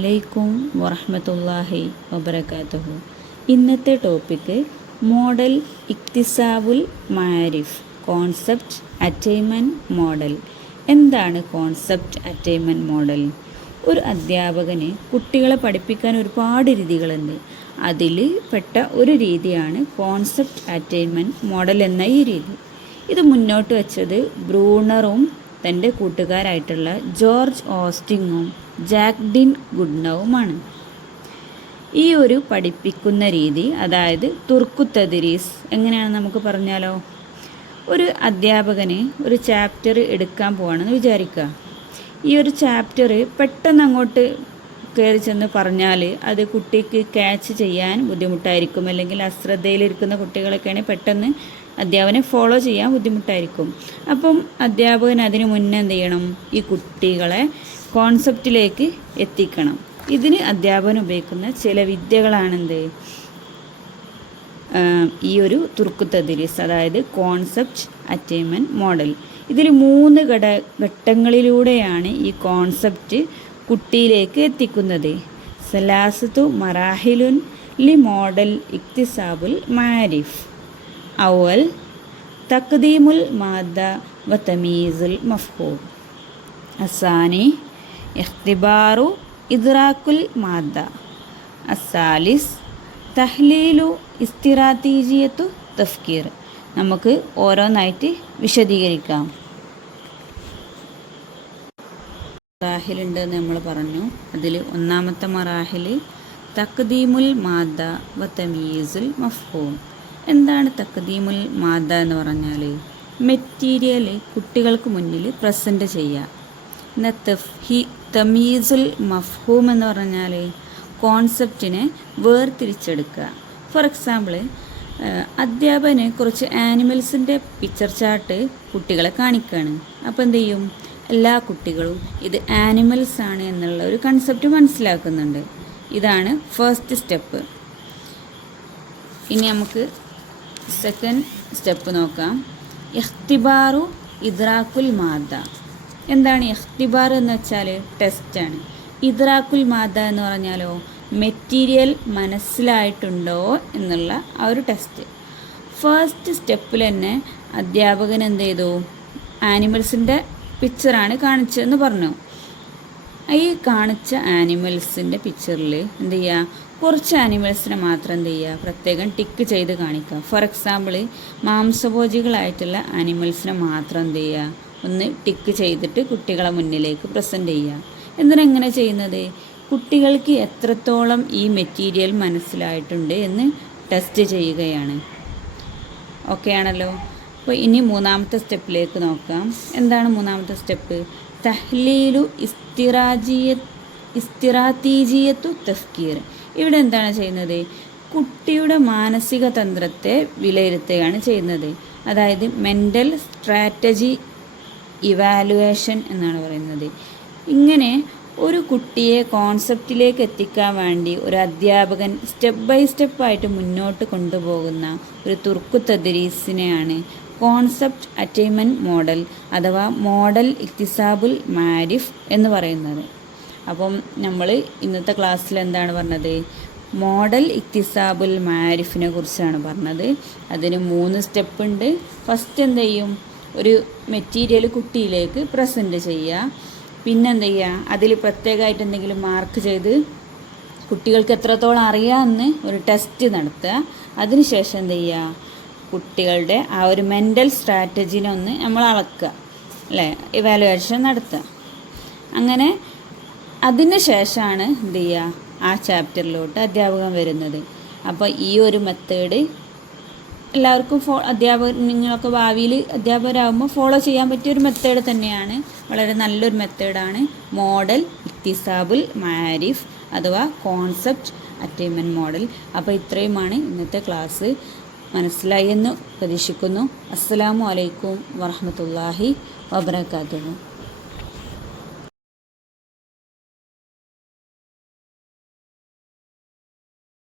അലൈക്കും വറഹ്മത്തുള്ളാഹി വബറകാതുഹു. ഇന്നത്തെ ടോപ്പിക്ക് മോഡൽ ഇക്തിസാബുൽ മാരിഫ്, കോൺസെപ്റ്റ് അറ്റൈൻമെൻറ്റ് മോഡൽ. എന്താണ് കോൺസെപ്റ്റ് അറ്റൈൻമെൻറ്റ് മോഡൽ? ഒരു അധ്യാപകന് കുട്ടികളെ പഠിപ്പിക്കാൻ ഒരുപാട് രീതികളുണ്ട്. അതിൽ പെട്ട ഒരു രീതിയാണ് കോൺസെപ്റ്റ് അറ്റൈൻമെൻറ്റ് മോഡൽ എന്ന ഈ രീതി. ഇത് മുന്നോട്ട് വെച്ചത് ബ്രൂണറും തൻ്റെ കൂട്ടുകാരായിട്ടുള്ള ജോർജ് ഓസ്റ്റിങ്ങും ജാക്ക്ഡിൻ ഗുഡ്നവുമാണ്. ഈ ഒരു പഠിപ്പിക്കുന്ന രീതി, അതായത് തുർക്കുത്തദ്രീസ്, എങ്ങനെയാണ് നമുക്ക് പറഞ്ഞാലോ? ഒരു അധ്യാപകന് ഒരു ചാപ്റ്റർ എടുക്കാൻ പോവാണെന്ന് വിചാരിക്കുക. ഈ ഒരു ചാപ്റ്റർ പെട്ടെന്ന് അങ്ങോട്ട് കയറി ചെന്ന് പറഞ്ഞാൽ അത് കുട്ടിക്ക് ക്യാച്ച് ചെയ്യാൻ ബുദ്ധിമുട്ടായിരിക്കും. അല്ലെങ്കിൽ അശ്രദ്ധയിലിരിക്കുന്ന കുട്ടികളൊക്കെയാണെങ്കിൽ പെട്ടെന്ന് അധ്യാപകനെ ഫോളോ ചെയ്യാൻ ബുദ്ധിമുട്ടായിരിക്കും. അപ്പം അധ്യാപകൻ അതിന് മുന്നേ എന്ത് ചെയ്യണം? ഈ കുട്ടികളെ കോൺസെപ്റ്റിലേക്ക് എത്തിക്കണം. ഇതിന് അധ്യാപകൻ ഉപയോഗിക്കുന്ന ചില വിദ്യകളാണെന്ത്? ഈ ഒരു തുർക്കുത്തദ്രീസ്, അതായത് കോൺസെപ്റ്റ് അറ്റൈൻമെൻറ്റ് മോഡൽ. ഇതിൽ 3 ഘട്ടങ്ങളിലൂടെയാണ് ഈ കോൺസെപ്റ്റ് കുട്ടിയിലേക്ക് എത്തിക്കുന്നത്. സലാസത്തു മറാഹിലുൻ ലി മോഡൽ ഇക്തിസാബുൽ മാരിഫ്. അവൽ തഖ്ദീമുൽ മാദ വ തമീസുൽ മഫ്ഹൂം. അസാനി ഇഖ്തിബാറു ഇദ്റാക്കുൽ മാദ. അസാലിസ് തഹ്ലീലു ഇസ്തിറാതീജിയത്തു തഫ്കീർ. നമുക്ക് ഓരോന്നായിട്ട് വിശദീകരിക്കാം. മറാഹിലുണ്ടെന്ന് നമ്മൾ പറഞ്ഞു. അതിൽ ഒന്നാമത്തെ മറാഹിൽ തഖ്ദീമുൽ മാദ വ തമീസുൽ മഫ്ഹൂം. എന്താണ് തഖ്ദീമുൽ മാദ എന്ന് പറഞ്ഞാൽ? മെറ്റീരിയൽ കുട്ടികൾക്ക് മുന്നിൽ പ്രസൻറ്റ് ചെയ്യുക. തമീസുൽ മഫ്ഹൂം എന്ന് പറഞ്ഞാൽ കോൺസെപ്റ്റിനെ വേർതിരിച്ചെടുക്കുക. ഫോർ എക്സാമ്പിൾ, അധ്യാപകന് കുറച്ച് ആനിമൽസിൻ്റെ പിക്ചർ ചാർട്ട് കുട്ടികളെ കാണിക്കുകയാണ്. അപ്പോൾ എന്ത് ചെയ്യും? എല്ലാ കുട്ടികളും ഇത് ആനിമൽസ് ആണ് എന്നുള്ള ഒരു കൺസെപ്റ്റ് മനസ്സിലാക്കുന്നുണ്ട്. ഇതാണ് ഫസ്റ്റ് സ്റ്റെപ്പ്. ഇനി നമുക്ക് സെക്കൻഡ് സ്റ്റെപ്പ് നോക്കാം. ഇഖ്തിബാറു ഇദ്റാക്കുൽ മാദ. എന്താണ് ഇഖ്തിബാർ എന്ന് വെച്ചാൽ? ടെസ്റ്റാണ്. ഇദ്റാക്കുൽ മാദ എന്ന് പറഞ്ഞാലോ മെറ്റീരിയൽ മനസ്സിലായിട്ടുണ്ടോ എന്നുള്ള ആ ഒരു ടെസ്റ്റ്. ഫസ്റ്റ് സ്റ്റെപ്പിൽ തന്നെ അധ്യാപകൻ എന്ത് ചെയ്തു? ആനിമൽസിൻ്റെ പിക്ചറാണ് കാണിച്ചതെന്ന് പറഞ്ഞു. ഈ കാണിച്ച ആനിമൽസിൻ്റെ പിക്ചറിൽ എന്ത് ചെയ്യുക? കുറച്ച് ആനിമൽസിനെ മാത്രം എന്ത് ചെയ്യുക? പ്രത്യേകം ടിക്ക് ചെയ്ത് കാണിക്കുക. ഫോർ എക്സാമ്പിൾ, മാംസഭോജികളായിട്ടുള്ള ആനിമൽസിനെ മാത്രം എന്ത് ചെയ്യുക? ഒന്ന് ടിക്ക് ചെയ്തിട്ട് കുട്ടികളെ മുന്നിലേക്ക് പ്രസൻറ്റ് ചെയ്യുക. എന്തിനെങ്ങനെ ചെയ്യുന്നത്? കുട്ടികൾക്ക് എത്രത്തോളം ഈ മെറ്റീരിയൽ മനസ്സിലായിട്ടുണ്ട് എന്ന് ടെസ്റ്റ് ചെയ്യുകയാണ്. ഓക്കെ ആണല്ലോ? അപ്പോൾ ഇനി മൂന്നാമത്തെ സ്റ്റെപ്പിലേക്ക് നോക്കാം. എന്താണ് മൂന്നാമത്തെ സ്റ്റെപ്പ്? തഹ്ലീലു ഇസ്തിറാതീജിയത്തു തഫ്കീർ. ഇവിടെ എന്താണ് ചെയ്യുന്നത്? കുട്ടിയുടെ മാനസിക തന്ത്രത്തെ വിലയിരുത്തുകയാണ് ചെയ്യുന്നത്. അതായത് മെൻ്റൽ സ്ട്രാറ്റജി ഇവാലുവേഷൻ എന്നാണ് പറയുന്നത്. ഇങ്ങനെ ഒരു കുട്ടിയെ കോൺസെപ്റ്റിലേക്ക് എത്തിക്കാൻ വേണ്ടി ഒരു അധ്യാപകൻ സ്റ്റെപ്പ് ബൈ സ്റ്റെപ്പായിട്ട് മുന്നോട്ട് കൊണ്ടുപോകുന്ന ഒരു തുർക്കുത്തദ്രീസിനെയാണ് കോൺസെപ്റ്റ് അറ്റൈൻമെൻറ്റ് മോഡൽ അഥവാ മോഡൽ ഇക്തിസാബുൽ മാരിഫ് എന്ന് പറയുന്നത്. അപ്പം നമ്മൾ ഇന്നത്തെ ക്ലാസ്സിൽ എന്താണ് പറഞ്ഞത്? മോഡൽ ഇക്തിസാബുൽ മാരിഫിനെ കുറിച്ചാണ് പറഞ്ഞത്. അതിന് 3 സ്റ്റെപ്പ് ഉണ്ട്. ഫസ്റ്റ് എന്ത് ചെയ്യും? ഒരു മെറ്റീരിയൽ കുട്ടിയിലേക്ക് പ്രസൻറ്റ് ചെയ്യുക. പിന്നെ എന്ത് ചെയ്യുക? അതിൽ പ്രത്യേകമായിട്ട് എന്തെങ്കിലും മാർക്ക് ചെയ്ത് കുട്ടികൾക്ക് എത്രത്തോളം അറിയാമെന്ന് ഒരു ടെസ്റ്റ് നടത്തുക. അതിനുശേഷം എന്ത് ചെയ്യുക? കുട്ടികളുടെ ആ ഒരു മെൻ്റൽ സ്ട്രാറ്റജിനെ ഒന്ന് നമ്മൾ അളക്കുക, അല്ലേ? ഇവാലുവേഷൻ നടത്തുക. അങ്ങനെ അതിന് ശേഷമാണ് എന്ത് ചെയ്യുക? ആ ചാപ്റ്ററിലോട്ട് അധ്യാപകൻ വരുന്നത്. അപ്പോൾ ഈ ഒരു മെത്തേഡ് എല്ലാവർക്കും നിങ്ങളൊക്കെ ഭാവിയിൽ അധ്യാപകരാകുമ്പോൾ ഫോളോ ചെയ്യാൻ പറ്റിയൊരു മെത്തേഡ് തന്നെയാണ്. വളരെ നല്ലൊരു മെത്തേഡാണ് മോഡൽ ഇക്തിസാബുൽ മാരിഫ് അഥവാ കോൺസെപ്റ്റ് അറ്റൈൻമെൻറ്റ് മോഡൽ. അപ്പോൾ ഇത്രയുമാണ് ഇന്നത്തെ ക്ലാസ്. മനസ്സിലായി എന്ന് പ്രതീക്ഷിക്കുന്നു. അസ്സലാമു അലൈക്കും വറഹ്മത്തുള്ളാഹി വബറകാതുഹു.